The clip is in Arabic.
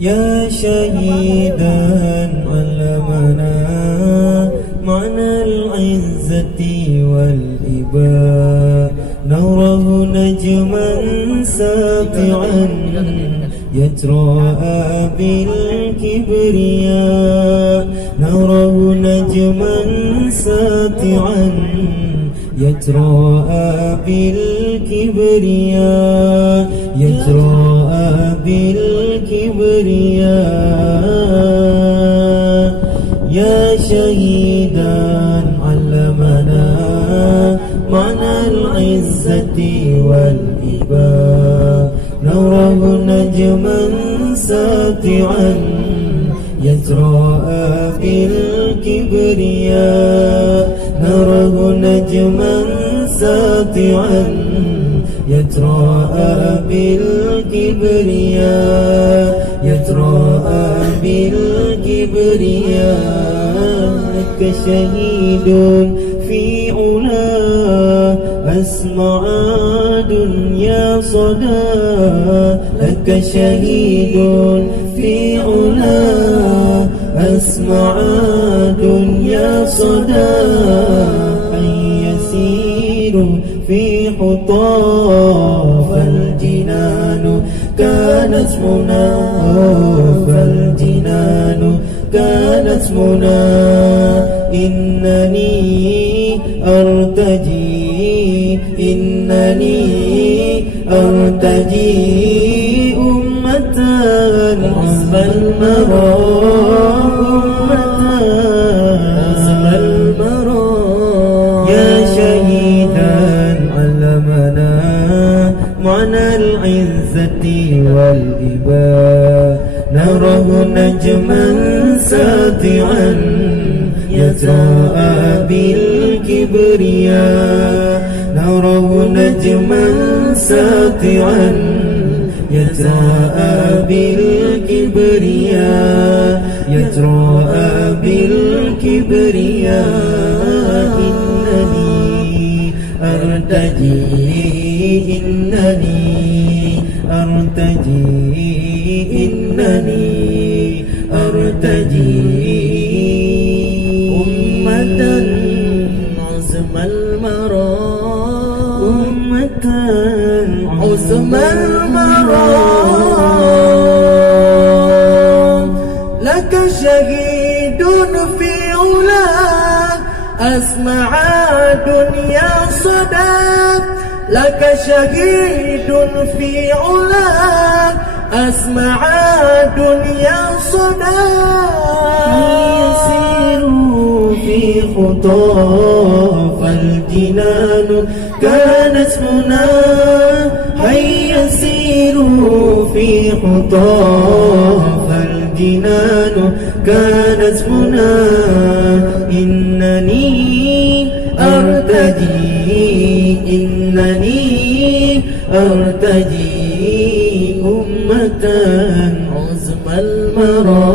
يا شهيدا علمنا معنى العزة والإباء، نراه نجما ساطعا يتراءى بالكبرياء، نراه نجما ساطعا يتراءى بالكبرياء، يتراءى بالكبرياء. يا شهيدا علمنا معنى العزة والإباء، نراه نجما ساطعا يتراءى بالكبرياء، نراه نجما ساطعا يتراءى بالكبرياء، يتراءى بالكبرياء. لك شهيد في علا أسمع دنيا صدى، لك شهيد في علا أسمع دنيا صدى، أن يسير في حطاف الجنان كانت منى، فالجنان كانت منى. إنني أرتجي، إنني أرتجي أمة حسب المرى، أمة حسب المرى. يا شهيدا علمنا معنى العزة والإباء، نراه نجما ساطعا يتراءى بالكبرياء، نراه نجما ساطعا يتراءى بالكبرياء، يتراءى بالكبرياء. إنني أرتجي، إنني أرتجي، إنني أرتجي أمة عزم المرى، أمة عزم المرى. لك شهيد في علاك أسمع دنيا صدى، لك شهيد في علاك أسمع دنيا صدى، يسير في خطاف الجنان كانت منى، هيا سيروا في خطاف الجنان كانت منى. إنني أرتجي، إنني أرتجي أمة عزم المرى.